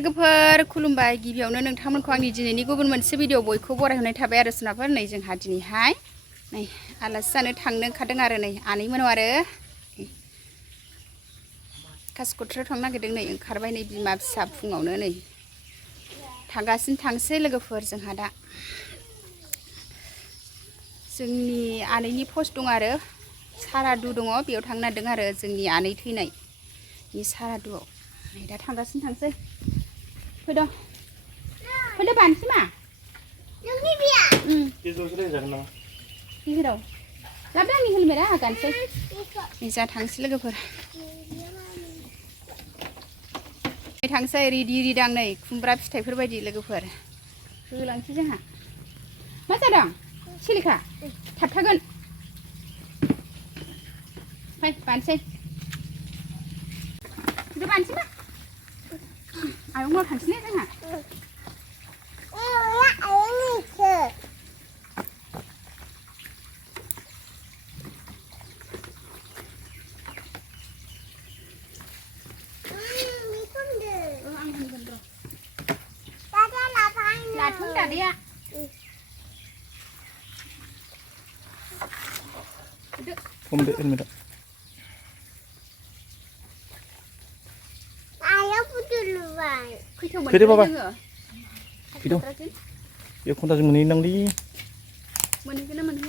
लोगोफोर खुलुमबाय गिबियावनो नोंथांमोनखौ आंनि दिनैनि गुबुन मोनसे भिडिअ बयखौ बरायहरनाय थाबाय आरो सोनाफोर नै जोंहा दिनैहाय नै आलासि जानो थांनो ओंखारदों आरो नै आनैमोनाव आरो कासिकट्रायाव थांनो नागिरदों नै ओंखारबाय नै बिमा फिसा फुङावनो नै थांसै लोगोफोर जोंहा दा जोंनि आनैनि पस्ट दं आरो सारादु दङ बेयाव थांनो नागिरदों आरो जोंनि आनै थैनायनि सारादुआव नै दा थांसै फैद' बानसै मा नोंनि बिया गेजेरावसो रायजागोन नामा गेजेराव लाबदो आंनि हेलमेटआ आंहा गानसै नै जा थांसै लोगोफोर थांसै रेडि रेदां नै खुमब्रा फिथाइफोर बायदि लोगोफोर होलांसै जोंहा मा जादों सिलिखा थाबथागोन फै बानसै बानसै मा आयंनाव थांसैने जोंहा लाथों दादैया हमदो हेलमेटआ फैदो बाबा फैदो एक घन्टासो मोनहैनांलै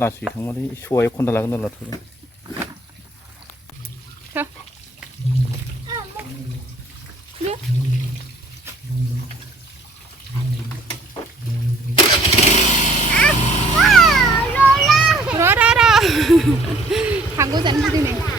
लासै थांबाथाय सौआ एक घन्टा लागोन आरो लाथ'बाय थांगौ जानो गिदिंनो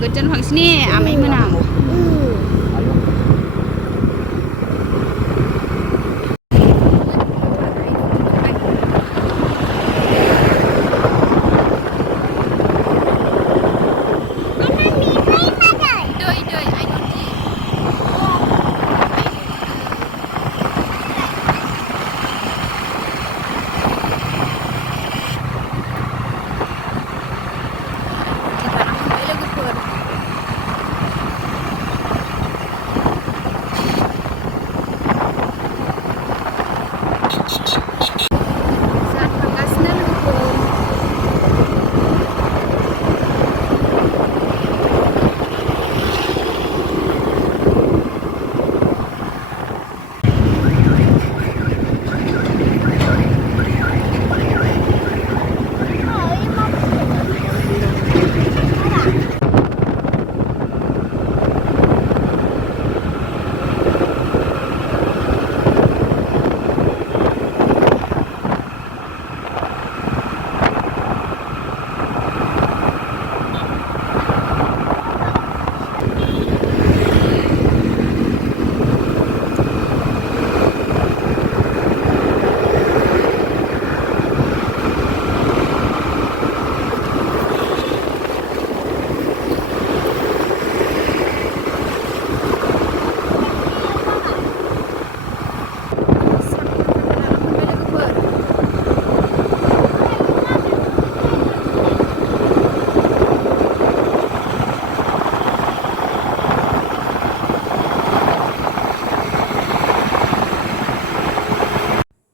गोजान फांसिनि आमाइ मोना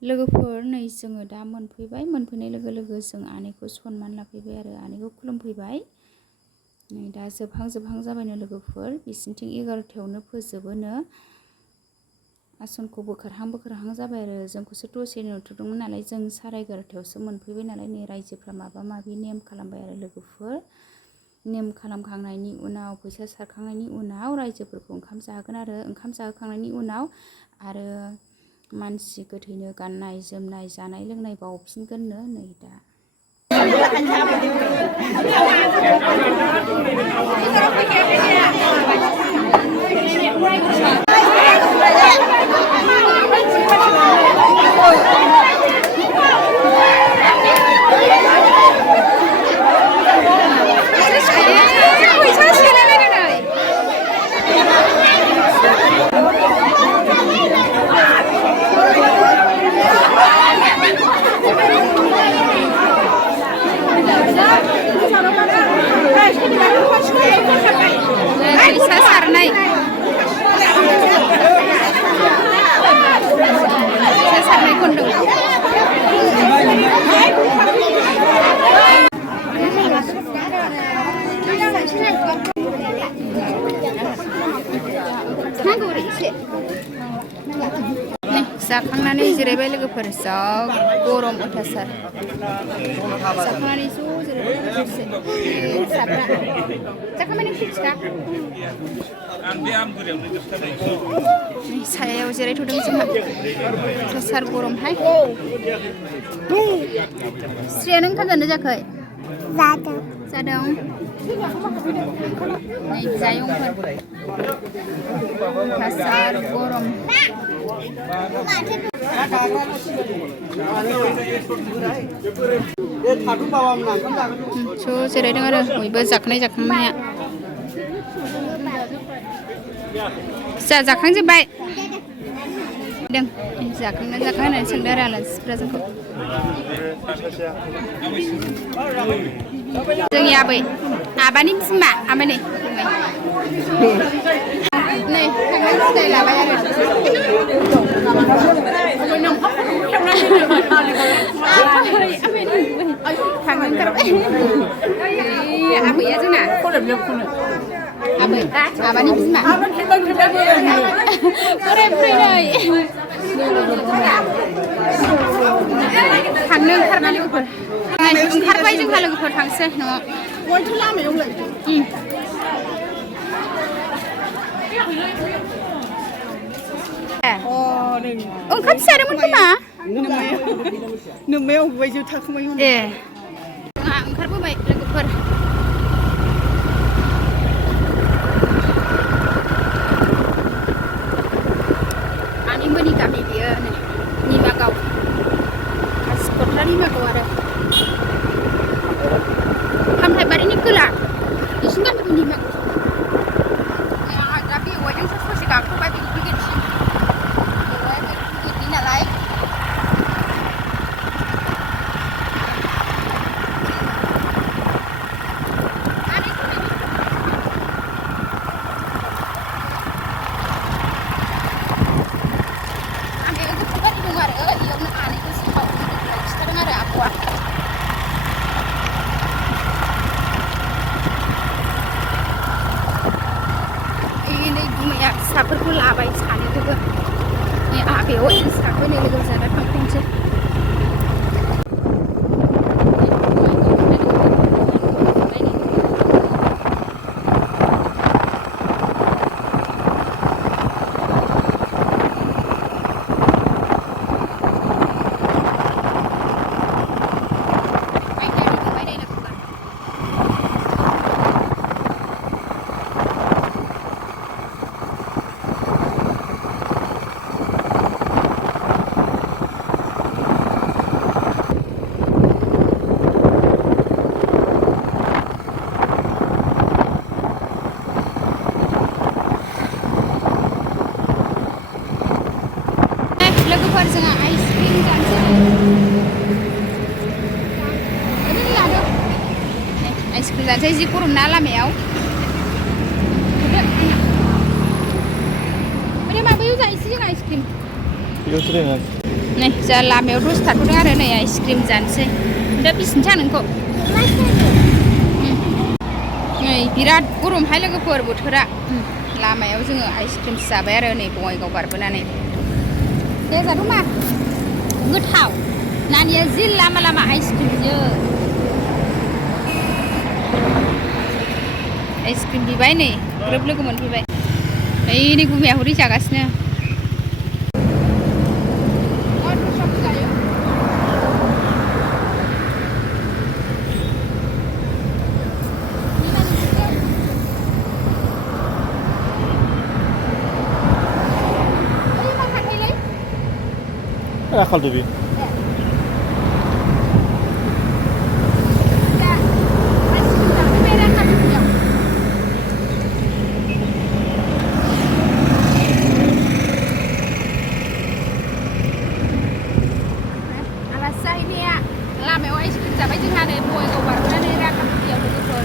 लोगोफोर नै जोङो दा मोनफैबाय मोनफैनाय लोगो लोगो जों आनैखौ सनमान लाफैबाय आरो आनैखौ खुलुमफैबाय नै दा जोबहां जाबायनो लोगोफोर बिसिनिथिं 11थायावनो फोजोबोनो आसनखौ बोखारहां जाबाय आरो जोंखौसो दसे नेथ'दोंमोन नालाय जों 11:30थायावसो मोनफैबाय नालाय नै रायजोफ्रा माबा माबि नेम खालामबाय आरो लोगोफोर नेम खालामखांनायनि उनाव फैसा सारखांनायनि उनाव रायजोफोरखौ ओंखाम जाहोगोन आरो ओंखाम जाहोखांनायनि उनाव आरो मानसि गोथैनो गाननाय जोमनाय जानाय लोंनाय बावफिनगोननो नै दा जाखांनानै जिरायबाय लोगोफोर जा गरम अयथासार जाखांनानै ज' जिरायबाय फिसाफ्रा जाखांबाय नों फिक्सखा सायाव जिरायथ'दों जोंहा अयथासार गरमहाय स्रिया नों ओंखाम जानो जायाखै जादों नै जायंफोर अयथासार गरम ज' जिरायदों आरो बयबो जाखांनाया जाखांजोब्बाय जाखांना होननानै सोंदों आरो आलासिफ्रा जोंखौ जोंनि आबानि बिमा आमानै नै थांनाय फिथाइ लाबाय आरो थांनो ओंखारबाय आबैया जोंना आबानि बिमा बोराय बुरैनै थांनो ओंखारबाय लोगोफोर ओंखारबाय जोंहा लोगोफोर थांसै न'आव लामायावलाय ओंखाम जादोंमोन खोमा नोमायाव बायजोआव थाखोमायोमोन ए जोंहा ओंखारबोबाय लोगोफोर आनैमोननि गामि बियो निमागाव कासिकट्रा निमागाव आरो खामथाइबारिनि खोला बिसिनि गामिखौ निमागाव आंहा दा बेवाइजोंसो ससे गाखोबाय बिनि गिदिरसिम बेवाइया गिदिर नालाय फिसाफोरखौ लाबाय सानैखौबो आबेयाव फिसाखौ नै लोगो जाना थांफिनसै लोगोफोर जोंहा आइसक्रिम जानोसै आइसक्रिम जानोसै जि गरम ना लामायाव माबायाव जाहैसै जों आइसक्रिम नै जा लामायाव दसे थाथ'दों आरो नै आइसक्रिम जानोसै दा बिसिनोसै नोंखौ नै बिराद गरमहाय लोगोफोर बोथोरा लामायाव जोङो आइसक्रिम जाबाय आरो नै बङाइगाव बारबोनानै दे जादों मा गोथाव नानिया जि लामा लामा आइसक्रिमजों आइसक्रिम बिबाय नै ग्रोब लोगो मोनफैबाय नै गुमाया हरै जागासिनो Akal tuh bi. लामायाव आइसक्रिम जाबाय जोंहा नै बङाइगाव बारबोनानै राखामथियाव लोगोफोर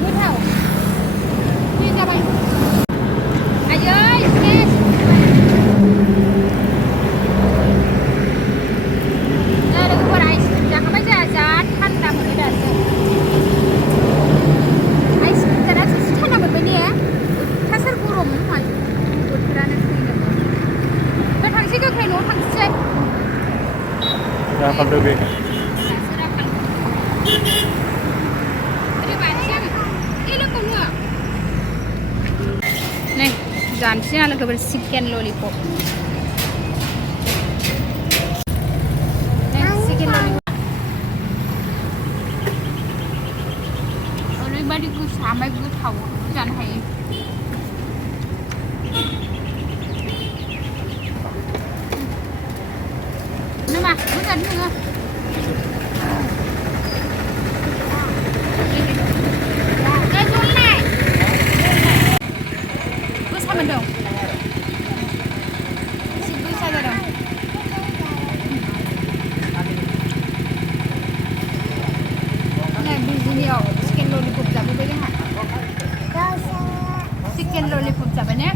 गोथाव खांदो बे nih जानोसै आं लोगोफोर चिकेन ललिपप चिकेन ललिपप ओरैबायदि गोसा ओमफ्राय गोथाव जानो हायो नामा मोजां नोङो गोसा मोनदों एसे गोसा जादों बिजनियाव चिकेन ललिपप जाफैबाय जोंहा चिकेन ललिपप जाबाय ने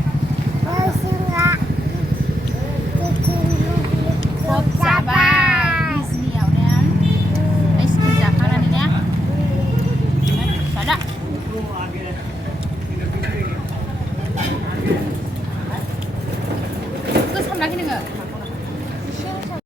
पप जाबाय बिजनियाव ने आइसक्रिम जाखांनानै ने जादा गोसा मोनाखै नोङो